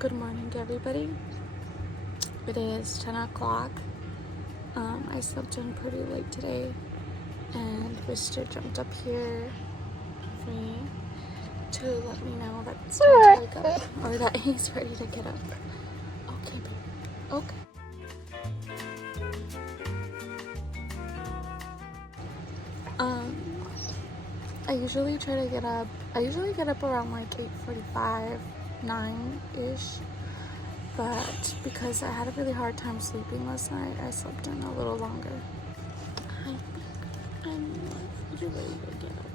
Good morning, everybody. It is 10 o'clock. I slept in pretty late today, and Wister jumped up here for me to let me know that it's time to wake up, or that he's ready to get up. Okay, baby. Okay. I usually get up around like 8:45, 9-ish. But because I had a really hard time sleeping last night, I slept in a little longer. I'm ready to get up.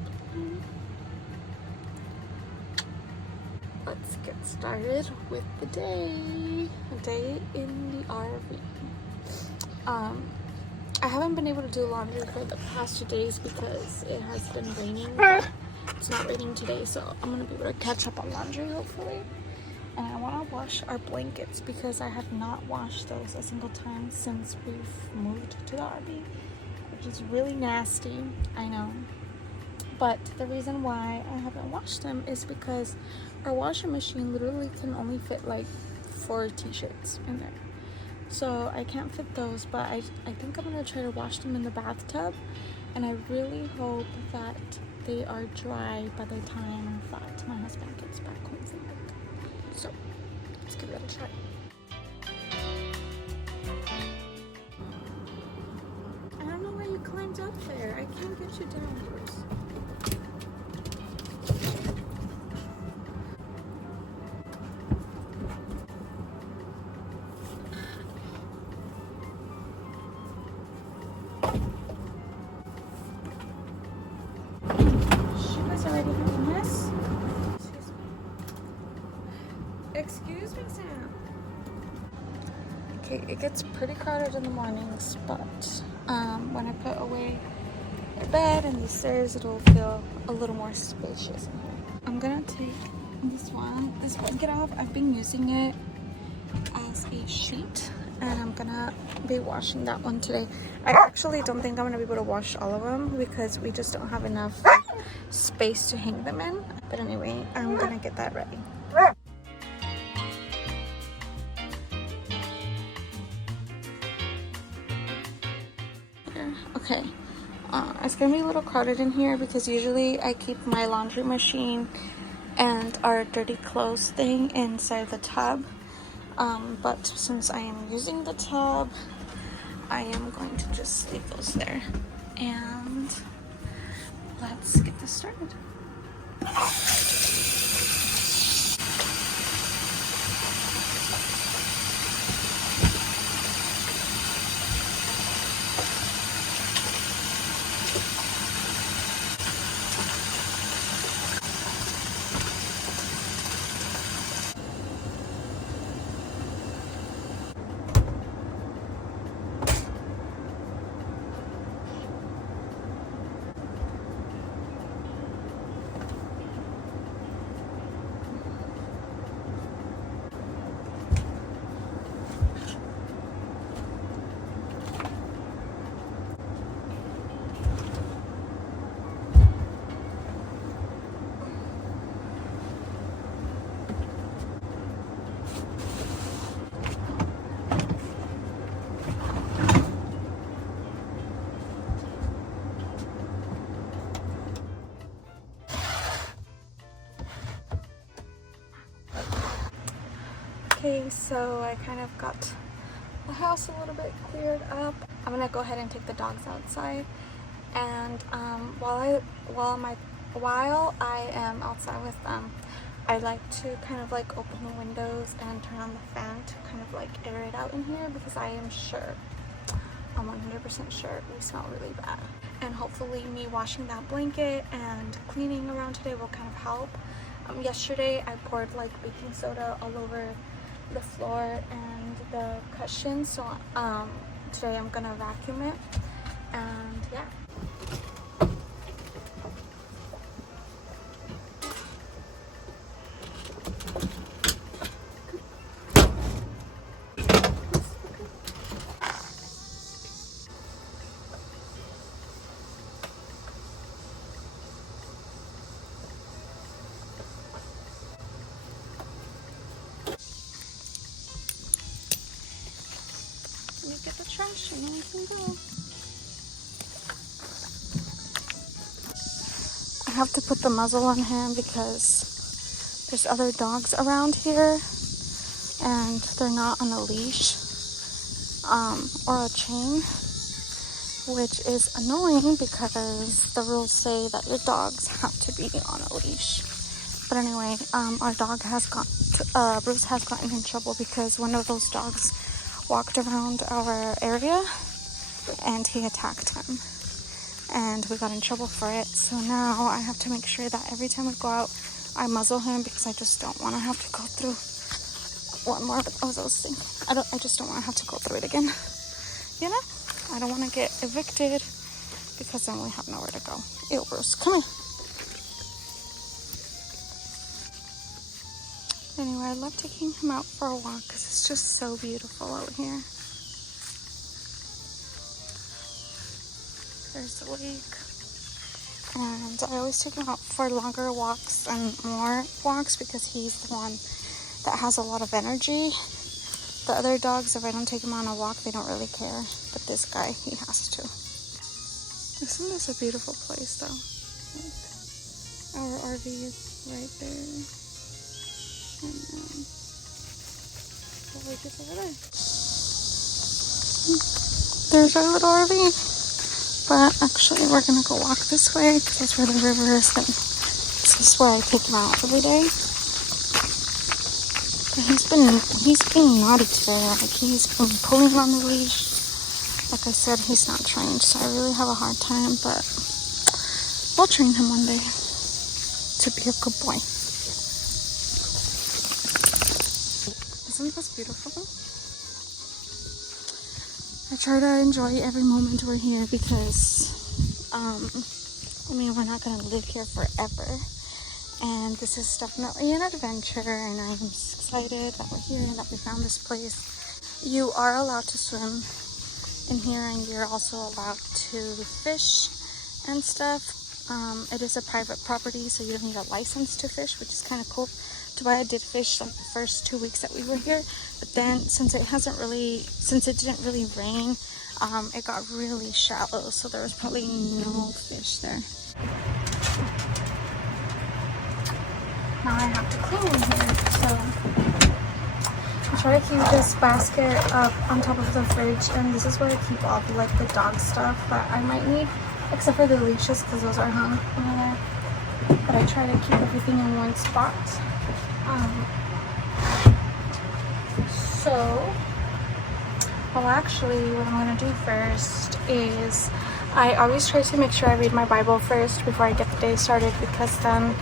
Let's get started with the day. A day in the RV. I haven't been able to do laundry for the past 2 days because it has been raining, but it's not raining today, so I'm gonna be able to catch up on laundry hopefully. And I want to wash our blankets because I have not washed those a single time since we've moved to the RV, which is really nasty, I know. But the reason why I haven't washed them is because our washing machine literally can only fit like 4 t-shirts in there. So I can't fit those, but I think I'm going to try to wash them in the bathtub. And I really hope that they are dry by the time that my husband gets back home from work. So let's give it a try. I don't know why you climbed up there. I can't get you down, Bruce. She was already having this. Excuse me, Sam. Okay, it gets pretty crowded in the mornings, but when I put away the bed and these stairs, it'll feel a little more spacious in here. I'm gonna take this blanket off. I've been using it as a sheet, and I'm gonna be washing that one today. I actually don't think I'm gonna be able to wash all of them because we just don't have enough space to hang them in. But anyway, I'm gonna get that ready. Okay, it's gonna be a little crowded in here because usually I keep my laundry machine and our dirty clothes thing inside the tub. But since I am using the tub, I am going to just leave those there. And let's get this started. Okay, so I kind of got the house a little bit cleared up. I'm gonna go ahead and take the dogs outside, and while I am outside with them, I like to kind of like open the windows and turn on the fan to kind of like air it out in here because I'm 100% sure we smell really bad. And hopefully me washing that blanket and cleaning around today will kind of help. Yesterday I poured like baking soda all over the floor and the cushions, so today I'm gonna vacuum it, and yeah. get the trash and then we can go. I have to put the muzzle on him because there's other dogs around here and they're not on a leash or a chain, which is annoying because the rules say that your dogs have to be on a leash. But anyway, our dog has Bruce has gotten in trouble because one of those dogs walked around our area and he attacked him. And we got in trouble for it. So now I have to make sure that every time we go out, I muzzle him because I just don't want to have to go through one more. As I was thinking, I just don't want to have to go through it again. You know, I don't want to get evicted because then we have nowhere to go. Ew, Bruce, come here. Anyway, I love taking him out for a walk because it's just so beautiful out here. There's the lake. And I always take him out for longer walks and more walks because he's the one that has a lot of energy. The other dogs, if I don't take him on a walk, they don't really care. But this guy, he has to. Isn't this a beautiful place though? Like, our RV is right there. And the lake is over there. There's our little RV. But actually we're gonna go walk this way because that's where the river is. And this is where I take him out every day. But he's being naughty today. Like he's been pulling on the leash. Like I said, he's not trained, so I really have a hard time. But we'll train him one day to be a good boy. Isn't this beautiful? I try to enjoy every moment we're here because, I mean, we're not going to live here forever. And this is definitely an adventure, and I'm excited that we're here and that we found this place. You are allowed to swim in here, and you're also allowed to fish and stuff. It is a private property, so you don't need a license to fish, which is kind of cool. Tobiah did fish like the first 2 weeks that we were here, but then since it didn't really rain, it got really shallow, so there was probably no fish there. Now I have to clean in here, so I try to keep this basket up on top of the fridge, and this is where I keep all the dog stuff that I might need, except for the leashes because those are hung over there. But I try to keep everything in one spot. Well, actually, what I'm going to do first is I always try to make sure I read my Bible first before I get the day started, because then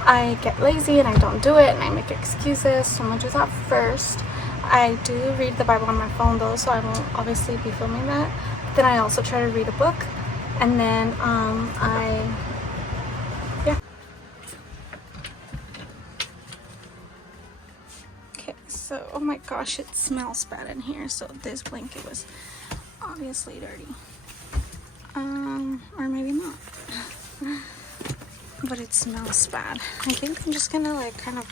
I get lazy and I don't do it and I make excuses. So I'm going to do that first. I do read the Bible on my phone though, so I won't obviously be filming that. But then I also try to read a book, and then So, oh my gosh, it smells bad in here. So this blanket was obviously dirty. Or maybe not. But it smells bad. I think I'm just gonna like kind of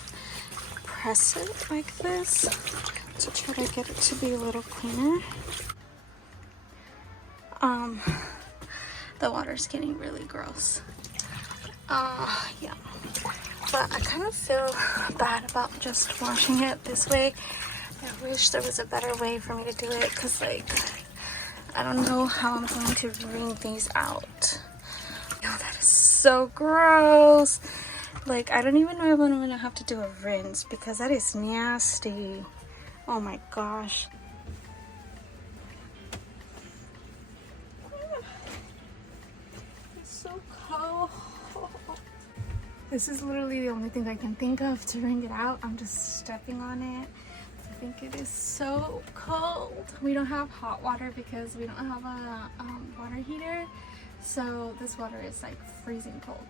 press it like this to try to get it to be a little cleaner. The water's getting really gross. Yeah. But I kind of feel bad about just washing it this way. I wish there was a better way for me to do it, because like I don't know how I'm going to wring these out. Oh, that is so gross. Like I don't even know if I'm gonna have to do a rinse because that is nasty. Oh my gosh. It's so cold. This is literally the only thing I can think of to wring it out. I'm just stepping on it. I think it is so cold. We don't have hot water because we don't have a water heater. So this water is like freezing cold.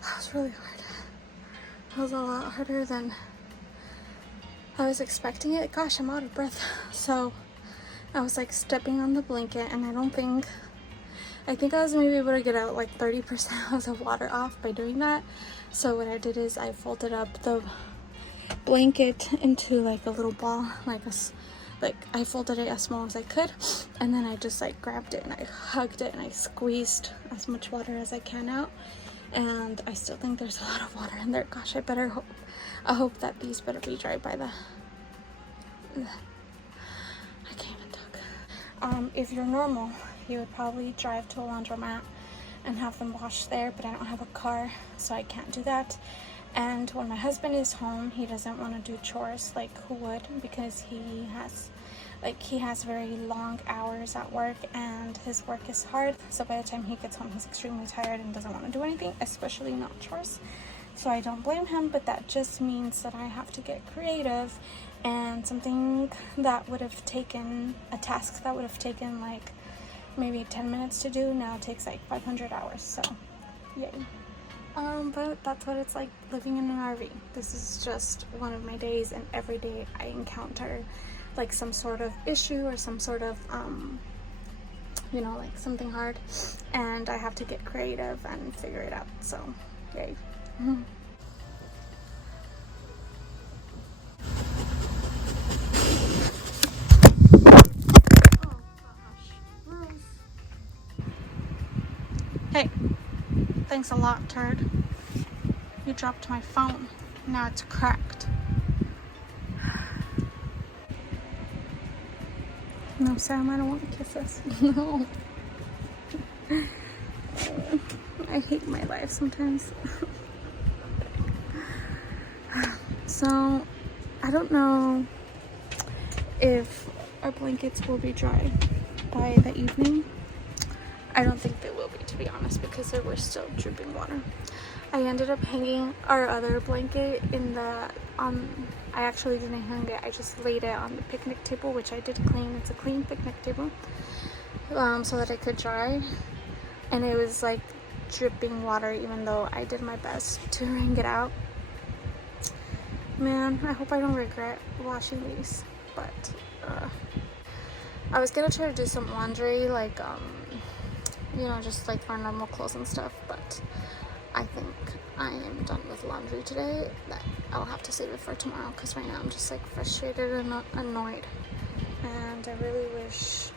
That was really hard. That was a lot harder than I was expecting it. Gosh, I'm out of breath. So I was like stepping on the blanket, and I don't think I think I was maybe able to get out like 30% of the water off by doing that. So what I did is I folded up the blanket into like a little ball, like I folded it as small as I could, and then I just like grabbed it and I hugged it and I squeezed as much water as I can out. And I still think there's a lot of water in there. Gosh, I hope that these better be dry by the I can't even talk. If you're normal, you would probably drive to a laundromat and have them washed there, but I don't have a car, so I can't do that. And when my husband is home, he doesn't want to do chores like who would, because he has very long hours at work and his work is hard. So by the time he gets home, he's extremely tired and doesn't want to do anything, especially not chores. So I don't blame him, but that just means that I have to get creative, and something that would have taken a task that would have taken like maybe 10 minutes to do now takes like 500 hours. So yay. But that's what it's like living in an RV. This is just one of my days, and every day I encounter like some sort of issue or some sort of like something hard, and I have to get creative and figure it out. So yay. Hey, thanks a lot, turd. You dropped my phone. Now it's cracked. No, Sam, I don't want to kiss us. No. I hate my life sometimes. So, I don't know if our blankets will be dry by the evening. I don't think they will be, to be honest, because there was still dripping water. I ended up hanging our other blanket in the, I actually didn't hang it, I just laid it on the picnic table, which I did clean. It's a clean picnic table, so that it could dry. And it was like dripping water, even though I did my best to wring it out. Man, I hope I don't regret washing these, but I was gonna try to do some laundry, like, just like for normal clothes and stuff, but I think I am done with laundry today. That I'll have to save it for tomorrow, because right now I'm just like frustrated and annoyed, and I really wish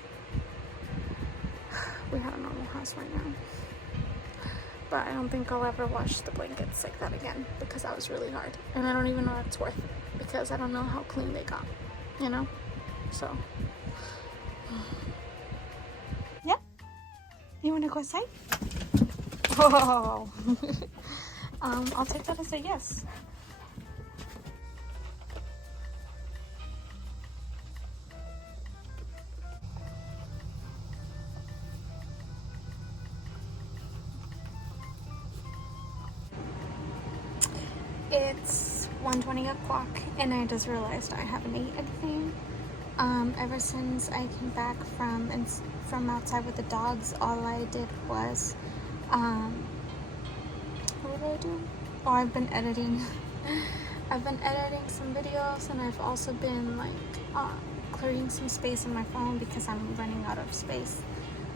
we had a normal house right now. But I don't think I'll ever wash the blankets like that again, because that was really hard, and I don't even know if it's worth it, because I don't know how clean they got, so yeah. You want to go outside? Oh. I'll take that as a yes. It's 1:20 o'clock, and I just realized I haven't ate anything. Ever since I came back from outside with the dogs, all I did was, what did I do? Oh, I've been editing. I've been editing some videos, and I've also been like clearing some space on my phone because I'm running out of space.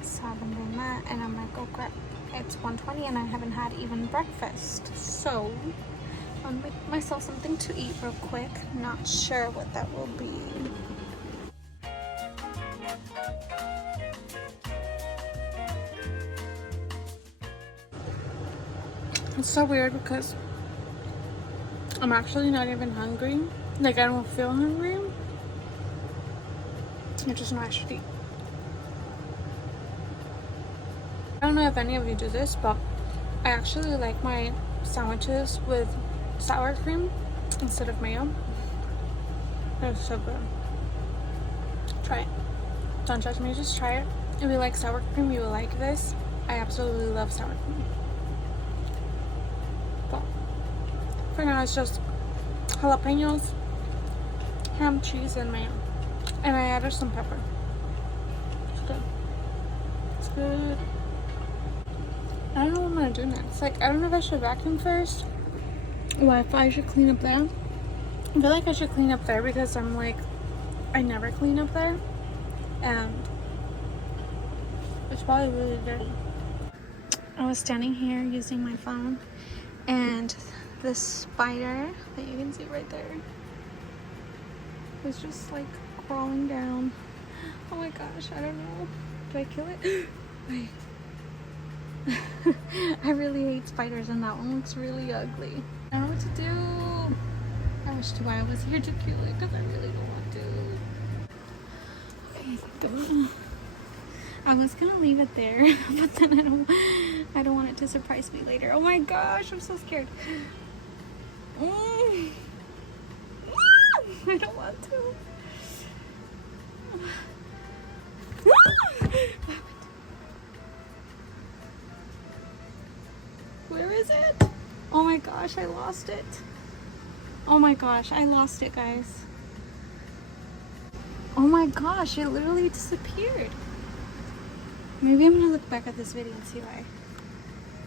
So I've been doing that, and I'm like, oh crap, it's 1:20 and I haven't had even breakfast. So I'll make myself something to eat real quick. Not sure what that will be. It's so weird because I'm actually not even hungry. Like, I don't feel hungry. I just know I should eat. I don't know if any of you do this, but I actually like my sandwiches with sour cream instead of mayo. It's so good. Try it. Don't judge me, just try it. If you like sour cream, you will like this. I absolutely love sour cream. But for now, it's just jalapenos, ham, cheese, and mayo. And I added some pepper. It's good. It's good. I don't know what I'm gonna do next. Like, I don't know if I should vacuum first, or if I should clean up there. I feel like I should clean up there because I'm like, I never clean up there. And which probably really dirty. I was standing here using my phone, and this spider that you can see right there was just like crawling down. Oh my gosh, I don't know. Do I kill it? Wait. I really hate spiders, and that one looks really ugly. I don't know what to do. I wish I was here to kill it because I really don't want to. Okay, I was gonna leave it there, but then I don't want it to surprise me later. Oh my gosh, I'm so scared. I don't want to. Where is it? Oh my gosh, I lost it. Oh my gosh, I lost it, guys. Oh my gosh, it literally disappeared. Maybe I'm gonna look back at this video and see if I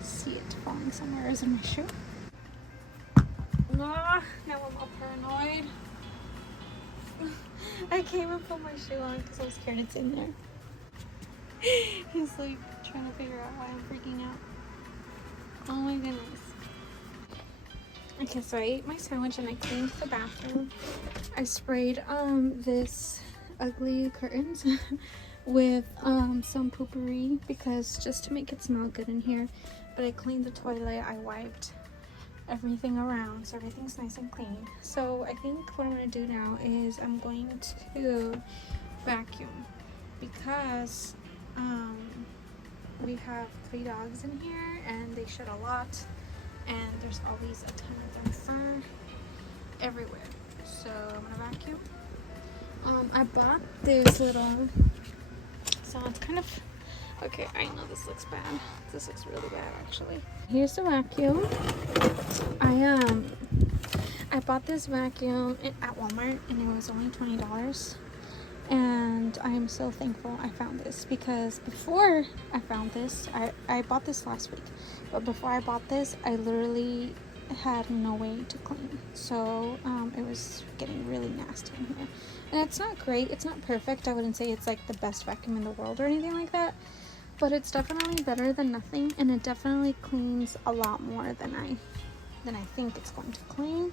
see it falling somewhere. Is in my shoe? Now I'm all paranoid. I can't even put my shoe on because I'm scared it's in there. He's like trying to figure out why I'm freaking out. Oh my goodness. Okay, so I ate my sandwich and I cleaned the bathroom. I sprayed this ugly curtains with some poopery because just to make it smell good in here. But I cleaned the toilet, I wiped everything around so everything's nice and clean. So I think what I'm going to do now is I'm going to vacuum because we have 3 dogs in here and they shed a lot, and there's always a ton of their fur everywhere. So I'm gonna vacuum. I bought this little, so it's kind of, okay, I know this looks bad. This looks really bad actually. Here's the vacuum. I bought this vacuum at Walmart and it was only $20. And I am so thankful I found this, because before I found this, I bought this last week, but before I bought this, I literally had no way to clean. So it was getting really nasty in here. And it's not great, it's not perfect. I wouldn't say it's like the best vacuum in the world or anything like that, but it's definitely better than nothing, and it definitely cleans a lot more than I think it's going to clean.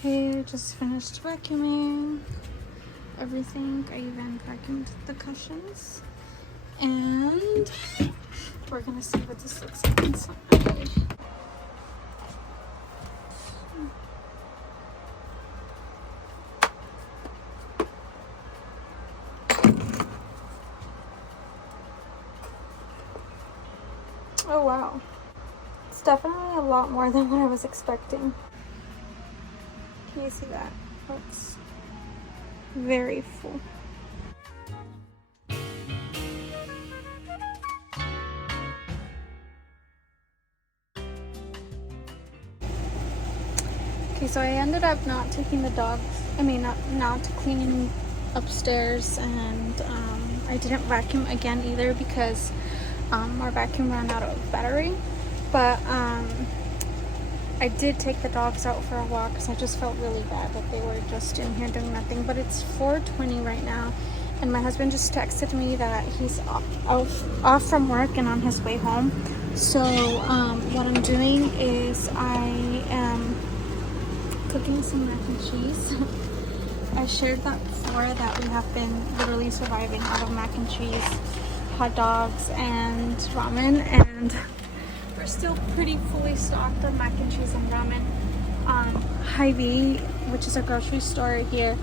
Okay, I just finished vacuuming everything. I even vacuumed the cushions, and we're gonna see what this looks like inside. Oh wow, it's definitely a lot more than what I was expecting. Can you see that? It's very full. Okay, so I ended up not taking the dogs, not cleaning upstairs, and I didn't vacuum again either because our vacuum ran out of battery. But I did take the dogs out for a walk because I just felt really bad that they were just in here doing nothing. But it's 4:20 right now, and my husband just texted me that he's off from work and on his way home. So what I'm doing is I am cooking some mac and cheese. I shared that before, that we have been literally surviving out of mac and cheese, hot dogs, and ramen, and we're still pretty fully stocked on mac and cheese and ramen. Hy-Vee, which is a grocery store here,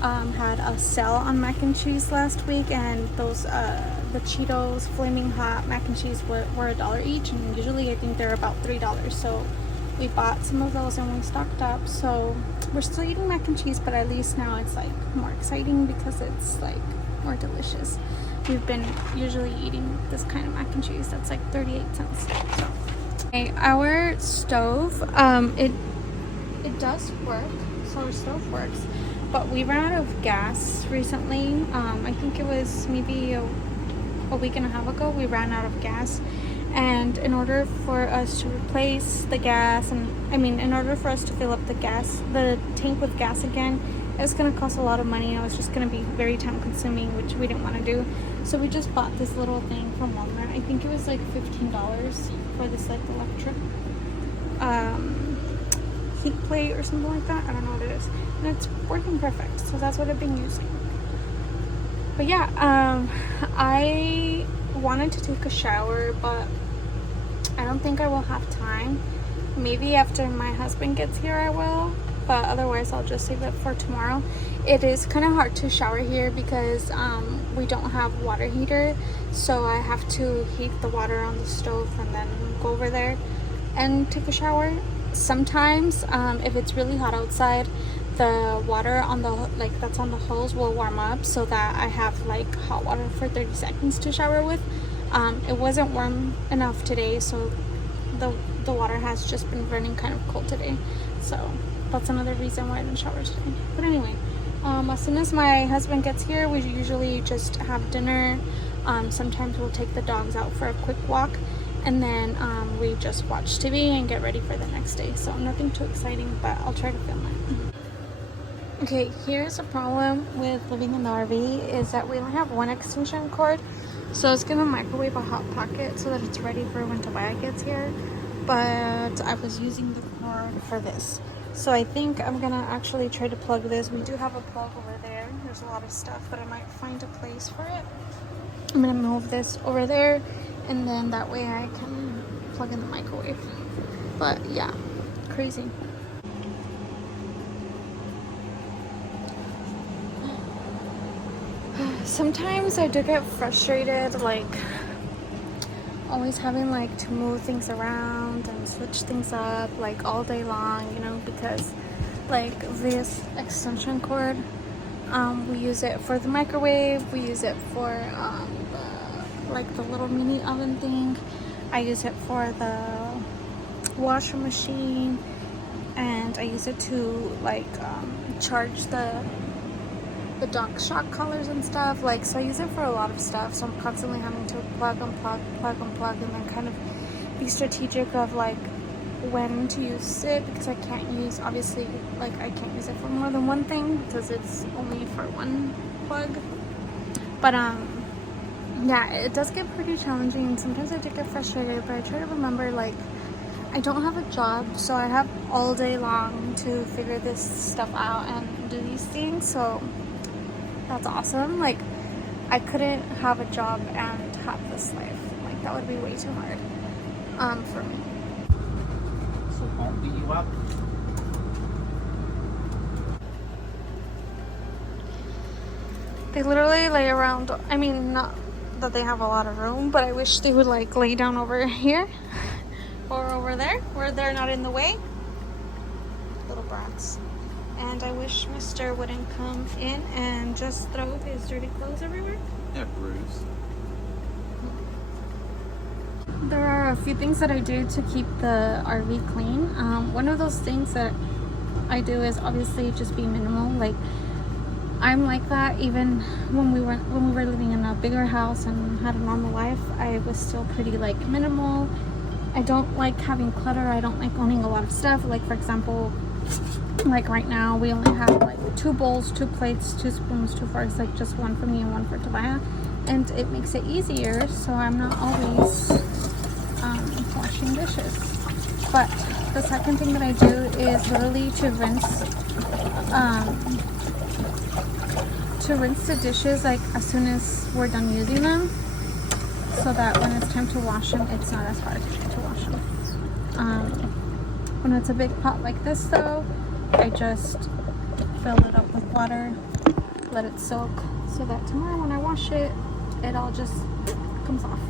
had a sale on mac and cheese last week, and those the Cheetos Flaming Hot mac and cheese were $1 each, and usually I think they're about $3. So we bought some of those and we stocked up. So we're still eating mac and cheese, but at least now it's like more exciting because it's like more delicious. We've been usually eating this kind of mac and cheese that's like 38 cents. So okay, our stove, it does work. So our stove works, but we ran out of gas recently. I think it was maybe a week and a half ago we ran out of gas, And in order for us to replace the gas, and I mean, in order for us to fill up the tank with gas again, it's gonna cost a lot of money. It was just gonna be very time consuming, which we didn't want to do. So we just bought this little thing from Walmart. I think it was like $15 for this like electric heat plate or something like that. I don't know what it is, and it's working perfect. So that's what I've been using. But yeah, I wanted to take a shower, but I don't think I will have time. Maybe after my husband gets here I will, but otherwise I'll just save it for tomorrow. It is kind of hard to shower here because we don't have water heater, so I have to heat the water on the stove and then go over there and take a shower. Sometimes if it's really hot outside, the water on the that's on the hose will warm up so that I have like hot water for 30 seconds to shower with. It wasn't warm enough today, so the water has just been running kind of cold today, so that's another reason why I didn't shower today. But anyway, as soon as my husband gets here, we usually just have dinner. Sometimes we'll take the dogs out for a quick walk, and then we just watch TV and get ready for the next day. So nothing too exciting, but I'll try to film it. Okay, here's a problem with living in the RV is that we only have one extension cord. So I was gonna microwave a Hot Pocket so that it's ready for when Tobiah gets here, but I was using the cord for this. So I think I'm gonna actually try to plug this. We do have a plug over there. There's a lot of stuff, but I might find a place for it. I'm gonna move this over there, and then that way I can plug in the microwave. But yeah, crazy. Sometimes I do get frustrated, like always having like to move things around and switch things up like all day long, you know, because like this extension cord, we use it for the microwave, we use it for the little mini oven thing. I use it for the washing machine, and I use it to like charge the dock shock collars and stuff. Like, so I use it for a lot of stuff, so I'm constantly having to plug, unplug, plug, unplug, and then kind of be strategic of like when to use it, because I can't use, obviously, like I can't use it for more than one thing because it's only for one plug. But yeah, it does get pretty challenging, and sometimes I do get frustrated, but I try to remember, like, I don't have a job, so I have all day long to figure this stuff out and do these things, so that's awesome. Like, I couldn't have a job and have this life. Like, that would be way too hard for me. So won't beat you up. They literally lay around, I mean, not that they have a lot of room, but I wish they would like lay down over here or over there where they're not in the way. Little brats. And I wish Mr. wouldn't come in and just throw his dirty clothes everywhere. Yeah, Bruce. There are a few things that I do to keep the RV clean. One of those things that I do is obviously just be minimal. Like, I'm like that even when we were living in a bigger house and had a normal life. I was still pretty like minimal. I don't like having clutter. I don't like owning a lot of stuff. Like, for example, like right now we only have like 2 bowls, 2 plates, 2 spoons, 2 forks, like just one for me and one for Tobiah, and it makes it easier so I'm not always washing dishes. But the second thing that I do is literally to rinse the dishes like as soon as we're done using them, so that when it's time to wash them, it's not as hard to wash them. When it's a big pot like this though, I just fill it up with water, let it soak, so that tomorrow when I wash it, it all just comes off.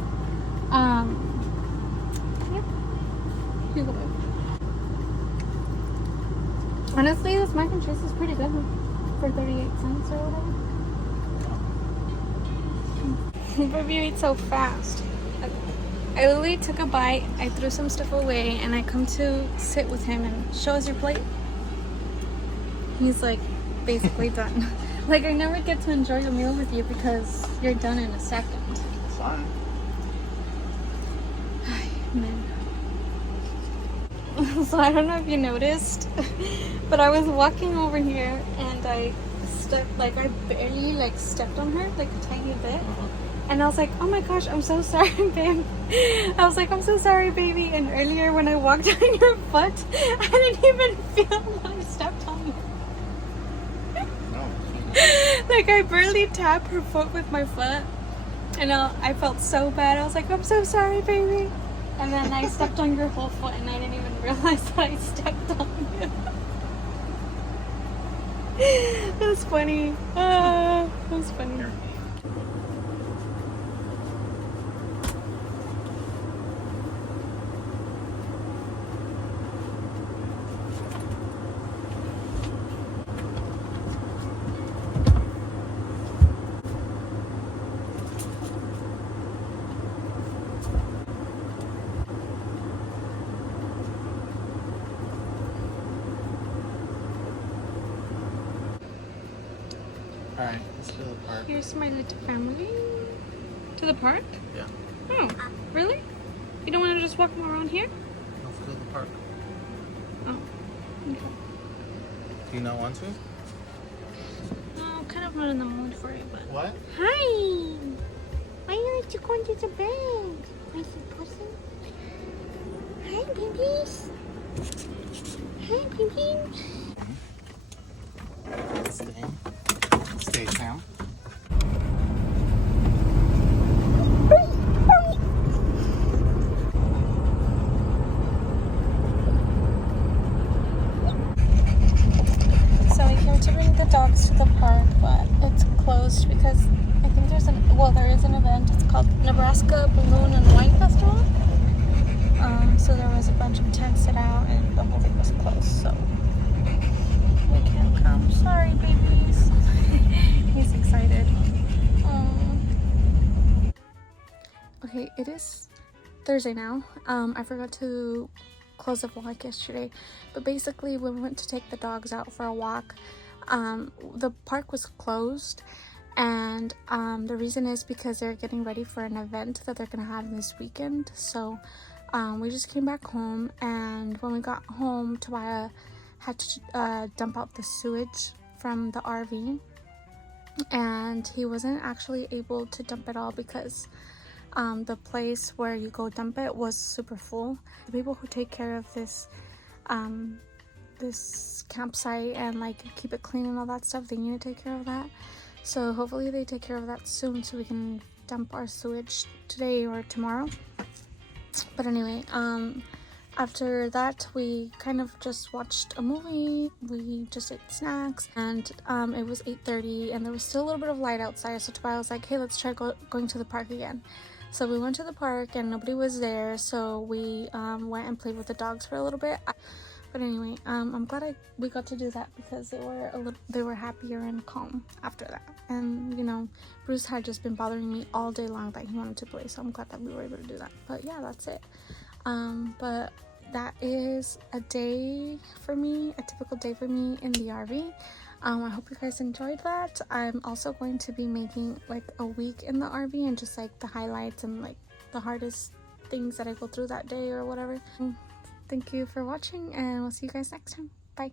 Yeah. Here you go, babe. Honestly, this mac and cheese is pretty good for 38 cents or whatever. Baby, you eat so fast. I literally took a bite, I threw some stuff away, and I come to sit with him and show us your plate. He's like basically done. Like, I never get to enjoy a meal with you because you're done in a second. Fine. So I don't know if you noticed, but I was walking over here and I stepped, like I barely like stepped on her like a tiny bit. And I was like, oh my gosh, I'm so sorry, babe. I was like, I'm so sorry, baby. And earlier when I walked on your foot, I didn't even feel that I stepped on you. Like I barely tapped her foot with my foot. And I felt so bad. I was like, I'm so sorry, baby. And then I stepped on your whole foot and I didn't even realize that I stepped on you. That was funny. That was funny. Alright, let's go to the park. Here's my little family. To the park? Yeah. Oh, really? You don't want to just walk around here? Let's go to the park. Oh, okay. Do you not want to? No, kind of not in the mood for it, but... What? Hi! Why aren't you going to the bed? My pussy? Hi, babies! Hi, babies! Stay down. So we came to bring the dogs to the park, but it's closed because I think there is an event. It's called Nebraska Balloon and Wine Festival. So there was a bunch of tents set out and the whole thing was closed, so we can't come. Sorry, babies. He's excited. Okay, it is Thursday now. I forgot to close the vlog yesterday, but basically when we went to take the dogs out for a walk, the park was closed, and the reason is because they're getting ready for an event that they're gonna have this weekend. So we just came back home, and when we got home, Tobiah had to dump out the sewage from the RV, and he wasn't actually able to dump it all because the place where you go dump it was super full. The people who take care of this this campsite and like keep it clean and all that stuff, they need to take care of that. So hopefully they take care of that soon so we can dump our sewage today or tomorrow. But anyway, after that we kind of just watched a movie, we just ate snacks, and it was 8:30 and there was still a little bit of light outside, so Tobiah was like, hey, let's try going to the park again. So we went to the park and nobody was there, so we went and played with the dogs for a little bit. But anyway, I'm glad we got to do that because they were happier and calm after that. And you know, Bruce had just been bothering me all day long that he wanted to play, so I'm glad that we were able to do that. But yeah, that's it. But that is a day for me, a typical day for me in the RV. I hope you guys enjoyed that. I'm also going to be making like a week in the RV and just like the highlights and like the hardest things that I go through that day or whatever. Thank you for watching, and we'll see you guys next time. Bye.